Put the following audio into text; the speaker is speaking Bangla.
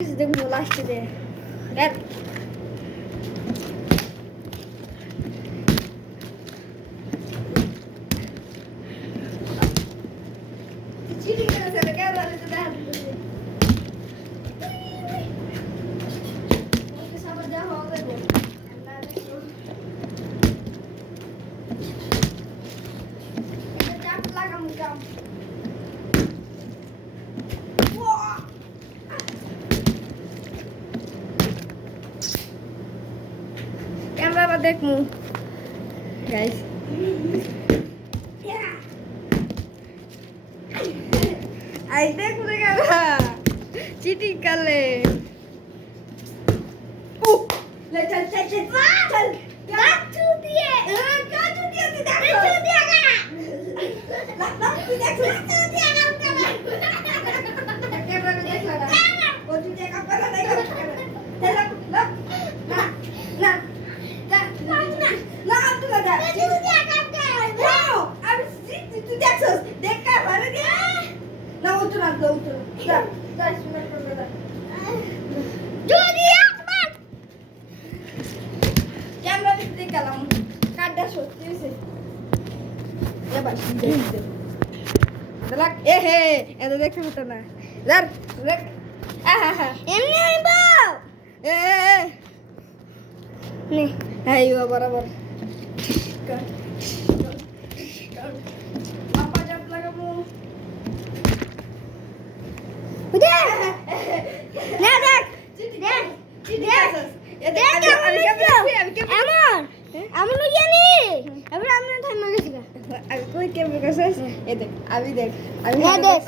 দেখবো লাস্টে দে দেখ চিঠি করে সেটা কেন আলে তো দেখা দিতে ওকে সাবার যা হওয়া দেবো না দেখো এটা চাপ লাগাম কাম कैमरा पर देख मुंह गाइस आई देख मुझे क्या चीटिंग कर ले ले चल चल चल चल क्या चूतिए क्या चूतिए तू देख चूतिया का ना तू देख चूतिया का कैमरा में देख लगा वो चूतिया का पता नहीं कर चल ना ना ना না তুই না তুই কাম কর আমি তুই দেখছস দেখ কার ভালো দে না উঠো না উঠো যা 10 মিনিট পর দা যদি একবার ক্যামেরা দিতে গেলাম কাটটা সত্যি হইছে এবার দেখতে দেখ এ হে এত দেখতে হতো না ধর দেখ আহা এমনি আইবো এ নে আইও বরাবর পাপা জাপ লাগাবো বুঝে না দেখ দেখ দেখ আমি জানি এবার আমি থামা গেছি আমি কই কেমন কাছে এ দেখ আমি দেখ আমি দেখ